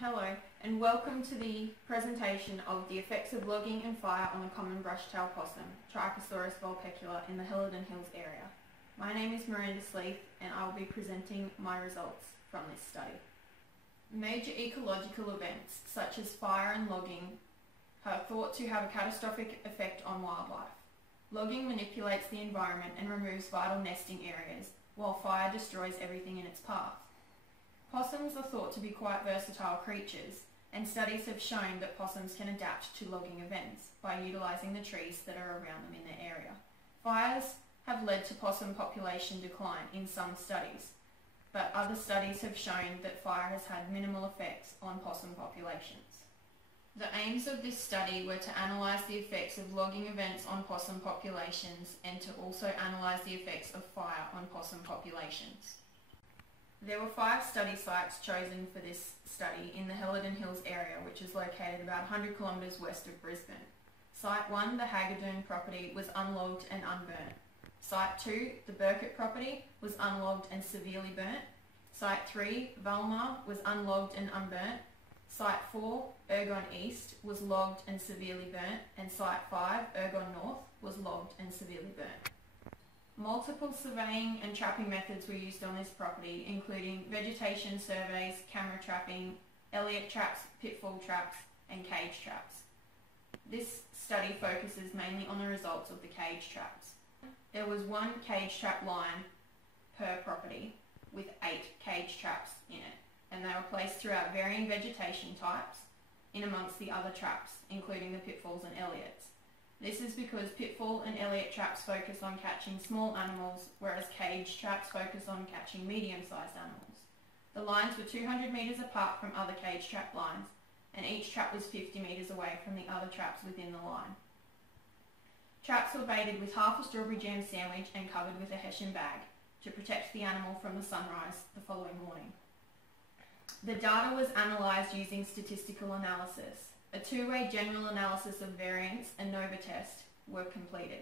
Hello, and welcome to the presentation of the effects of logging and fire on the common brush-tailed possum, Trichosurus vulpecula, in the Helidon Hills area. My name is Miranda Sleath, and I will be presenting my results from this study. Major ecological events, such as fire and logging, are thought to have a catastrophic effect on wildlife. Logging manipulates the environment and removes vital nesting areas, while fire destroys everything in its path. Possums are thought to be quite versatile creatures, and studies have shown that possums can adapt to logging events by utilising the trees that are around them in their area. Fires have led to possum population decline in some studies, but other studies have shown that fire has had minimal effects on possum populations. The aims of this study were to analyse the effects of logging events on possum populations and to also analyse the effects of fire on possum populations. There were 5 study sites chosen for this study in the Helidon Hills area, which is located about 100 kilometres west of Brisbane. Site 1, the Helidon property, was unlogged and unburnt. Site 2, the Burkitt property, was unlogged and severely burnt. Site 3, Valmar, was unlogged and unburnt. Site 4, Ergon East, was logged and severely burnt. And Site 5, Ergon North, was logged and severely burnt. Multiple surveying and trapping methods were used on this property, including vegetation surveys, camera trapping, Elliott traps, pitfall traps, and cage traps. This study focuses mainly on the results of the cage traps. There was 1 cage trap line per property with 8 cage traps in it, and they were placed throughout varying vegetation types in amongst the other traps, including the pitfalls and Elliotts. This is because pitfall and Elliott traps focus on catching small animals, whereas cage traps focus on catching medium-sized animals. The lines were 200 metres apart from other cage trap lines, and each trap was 50 metres away from the other traps within the line. Traps were baited with half a strawberry jam sandwich and covered with a hessian bag to protect the animal from the sunrise the following morning. The data was analysed using statistical analysis. A 2-way general analysis of variance and NOVA test were completed.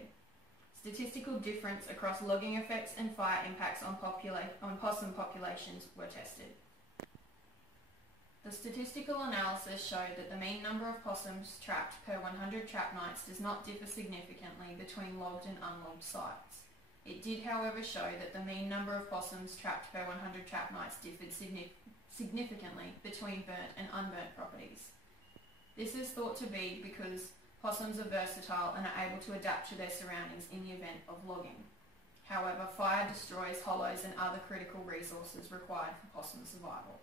Statistical difference across logging effects and fire impacts on possum populations were tested. The statistical analysis showed that the mean number of possums trapped per 100 trap nights does not differ significantly between logged and unlogged sites. It did, however, show that the mean number of possums trapped per 100 trap nights differed significantly between burnt and unburnt properties. This is thought to be because possums are versatile and are able to adapt to their surroundings in the event of logging. However, fire destroys hollows and other critical resources required for possum survival.